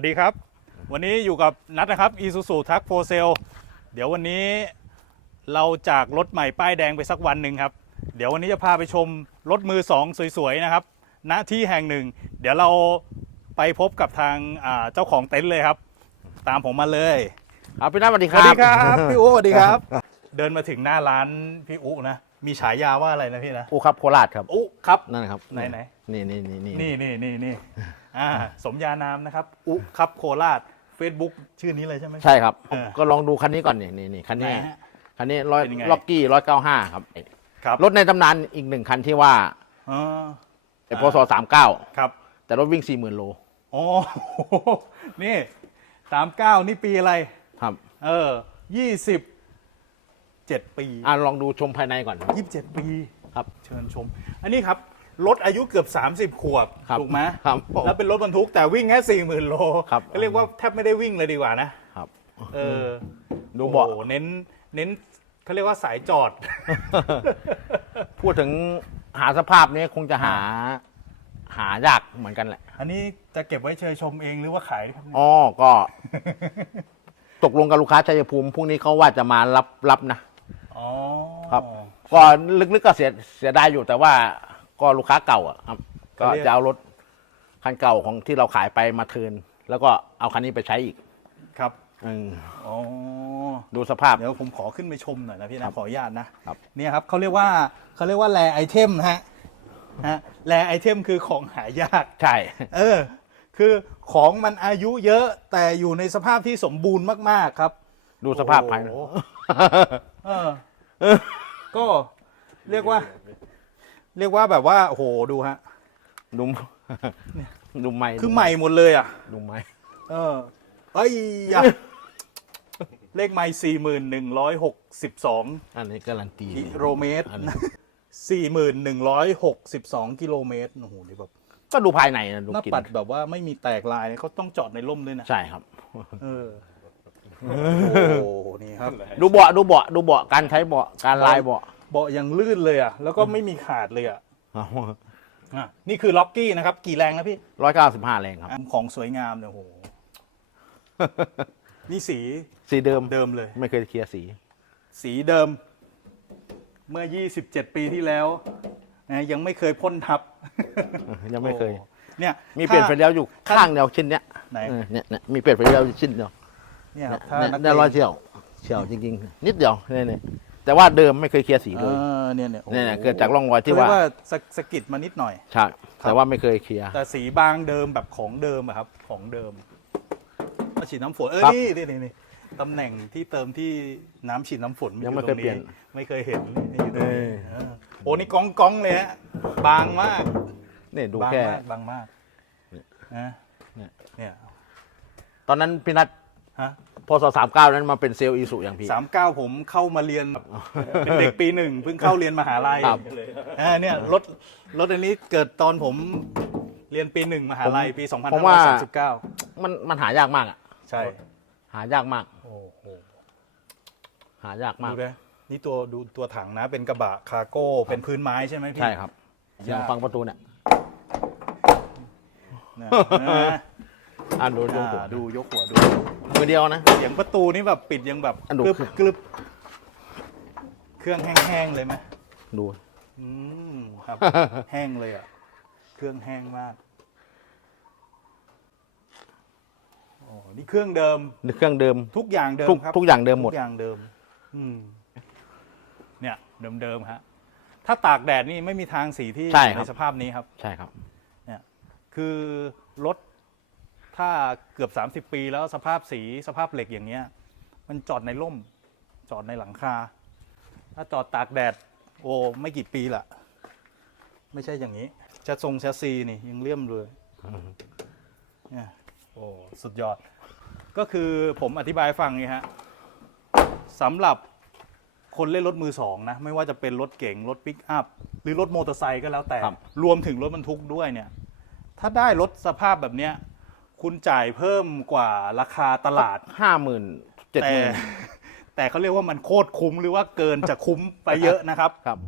วัสดีครับ วันนี้อยู่กับนัทนะครับอีซูซูทักโฟเซลเดี๋ยววันนี้เราจากรถใหม่ป้ายแดงไปสักวันหนึ่งครับ เดี๋ยววันนี้จะพาไปชมรถมือสองสวยๆนะครับ ณที่แห่งหนึ่ง เดี๋ยวเราไปพบกับทางอ่าเจ้าของเต็นท์เลยครับ ตามผมมาเลยเอาพี่นัทสวัสดีสควัรัสบดีครับพี่อุ๊สวัสดีครับ เดินมาถึงหน้าร้านพี่อุ๊นะมีฉายาว่าอะไรนะพี่นะอูครับโคราชครับอุ๊ครับ นั่นครับไหนไหนนี่นี่นี่นี่นี่นี่นี่นี่ อ่าสมญานามนะครับ อุ๊ครับโคราช Facebook ชื่อนี้เลยใช่ไหม ใช่ครับ เออก็ลองดูคันนี้ก่อนนี่นี่นี่คันนี้ไหนฮะคันนี้ร้อยเป็นยังไง ล็อกกี้ร้อยเก้าห้าครับครับรถในตำนานอีกหนึ่งคันที่ว่าอ๋อไอ้พศสามเก้าครับแต่รถวิ่งสี่หมื่นโลโอ้โหนี่สามเก้านี่ปีอะไร ครับเออยี่สิบเจ็ดปีอ่าลองดูชมภายในก่อน ยี่สิบเจ็ดปี ครับ เชิญชม อันนี้ครับ รถอายุเกือบ 30 ขวบ ครับถูกไหมครับผมแล้วเป็นรถบรรทุกแต่วิ่งแค่สี่หมื่นโลครับ ก็เรียกว่าแทบไม่ได้วิ่งเลยดีกว่านะ ครับ เออดูเบาะ โอ้โหเน้นเน้นเขาเรียกว่าสายจอด พูดถึงหาสภาพนี้คงจะหา หายากเหมือนกันแหละ อันนี้จะเก็บไว้เชยชมเองหรือว่าขายครับเนี่ยอ๋อ ก็ ตกลงกับลูกค้าชัยภูมิพรุ่งนี้เขาว่าจะมารับรับนะ อ๋อ ครับ ก็ลึกๆก็เสียเสียดายอยู่แต่ว่า ก็ลูกค้าเก่าอะครับ ก็ก็เรียกจะเอารถคันเก่าของที่เราขายไปมาเทิร์นแล้วก็เอาคันนี้ไปใช้อีกครับอืมอ๋อ ดูสภาพ เดี๋ยวผมขอขึ้นไปชมหน่อยนะพี่ครันะบขออนุญาตนะครับ เนี่ยครับเขาเรียกว่าเขาเรียกว่าแรไอเทมนะฮะฮะแรไอเทมคือของหายาก ใช่ เออ คือของมันอายุเยอะแต่อยู่ในสภาพที่สมบูรณ์มาก ๆ ครับ ดูสภาพภายใน โอ้โห เออ ก็เรียกว่า เรียกว่าแบบว่าโอ้โหดูฮะดูดูไม่คือใหม่หมดเลยอะดูไม่ เออเอ้ยยะเลขไมล์สี่หมื่นหนึ่งร้อยหกสิบสองอันนี้การันตีกิโลเมตรอันนี้สี่หมื่นหนึ่งร้อยหกสิบสองกิโลเมตรโอ้โหนี่แบบก็ดูภายในนะดูหน้ากินปัดแบบว่าไม่มีแตกลายเขาต้องจอดในร่มด้วยนะใช่ครับ เออโอ้โหนี่ครับ ดูเบาะดูเบาะดูเบาะการใช้เบาะการลายเบาะ เบาะยังลื่นเลยอะ แล้วก็ไม่มีขาดเลยอะอะนี่คือล็อกกี้นะครับ กี่แรงนะพี่ร้อยเก้าสิบห้าแรงครับอะของสวยงามเนี่ยโอ้โห นี่สีสีเดิมเดิมเลย ไม่เคยเคลียร์สี สีเดิม เมื่อ 27 ปีที่แล้วนะยังไม่เคยพ่นทับ ยังไม่เคยโอ้เนี่ยมีเปลี่ยนไฟถ้าเลี้ยวอยู่ข้างเดียวชิ้นเนี้ยไหนเออเนี่ยเนี่ยมีเปลี่ยนไฟเลี้ยวอยู่ชิ้นเดียวเนี่ยครับถ้าเนี่ยนักเนี่ยเลร้อยงเฉียวเฉียวจริงๆ นิดเดียวเนี่ยเนี่ย แต่ว่าเดิมไม่เคยเคลียร์สีเอเลยอเนี่ยเนี่ยโอ้โหเนี่ยเนี่ยเกิดจากร่องรอยที่เรียกว่าว่าสะสะกิดมานิดหน่อย ใช่แต่ว่าไม่เคยเคลียร์ แต่สีบางเดิมแบบของเดิมอะครับ ของเดิมก็ฉีดน้ำฝนเออครับนี่นี่นี่นี่ตำแหน่งที่เติมที่น้ำฉีดน้ำฝนยังไม่อเคยเปลี่ยน ไม่เคยเห็นนี่อยู่ตรงนี้เออเออโอ้นี่กองกองเลยฮะบางมาก เนี่ยดูบางแค่ มากบางมากนะเนี่ย เนี่ย ตอนนั้นพี่นัท ฮะพศสามเก้านั้นมาเป็นเซลล์อีสุอย่างพี่ สามเก้าผมเข้ามาเรียนเป็นเด็กปีหนึ่งเพิ่งเข้าเรียนมหาลัยครับ อ่าเนี่ยรถรถอันนี้เกิดตอนผมเรียนปีหนึ่งมหาลัยปี ผมว่า 2539 มันมันหายากมากอะ ใช่หายากมาก โอ้โหหายากมาก ดูนะนี่ตัวดูตัวถังนะเป็นกระบะคาร์โก้เป็นพื้นไม้ใช่ไหมพี่ ใช่ครับเสียงยากฟังประตูเนี่ยเนี่ย อ่าดูดูอ่าดูยกหัวดู มือเดียวนะ เสียงประตูนี่แบบปิดยังแบบอันดูกรึบกรึบเครื่องแห้งๆเลยไหมดู อืมครับ แห้งเลยอะ เครื่องแห้งมากโอ้นี่เครื่องเดิม เครื่องเดิม ทุกอย่างเดิมทุกครับทุกอย่างเดิมหมด ทุกอย่างเดิม อืม เนี่ย เดิมๆฮะ ถ้าตากแดดนี่ไม่มีทางสีที่ใช่อยู่ครัในบสภาพนี้ครับ ใช่ครับเนี่ยคือรถ ถ้าเกือบ 30 ปี แล้วสภาพสีสภาพเหล็กอย่างเงี้ย มันจอดในร่ม จอดในหลังคา ถ้าจอดตากแดด โอ้ไม่กี่ปีละไม่ใช่อย่างนี้จะทรงแชสซีนี่ยังเลี่ยมเลยเนี่ยโอ้สุดยอด ก็คือผมอธิบายให้ฟังนี่ฮะสำหรับคนเล่นรถมือสองนะ ไม่ว่าจะเป็นรถเก๋งรถปิกอัพ หรือรถมอเตอร์ไซค์ก็แล้วแต่ครับรวมถึงรถบรรทุกด้วยเนี่ย ถ้าได้รถสภาพแบบเนี้ย คุณจ่ายเพิ่มกว่าราคาตลาด ห้าหมื่นเจ็ดแต่หมื่น แต่เขาเรียกว่ามันโคตรคุ้มหรือว่าเกินจะคุ้มไปเยอะนะครับ ครับ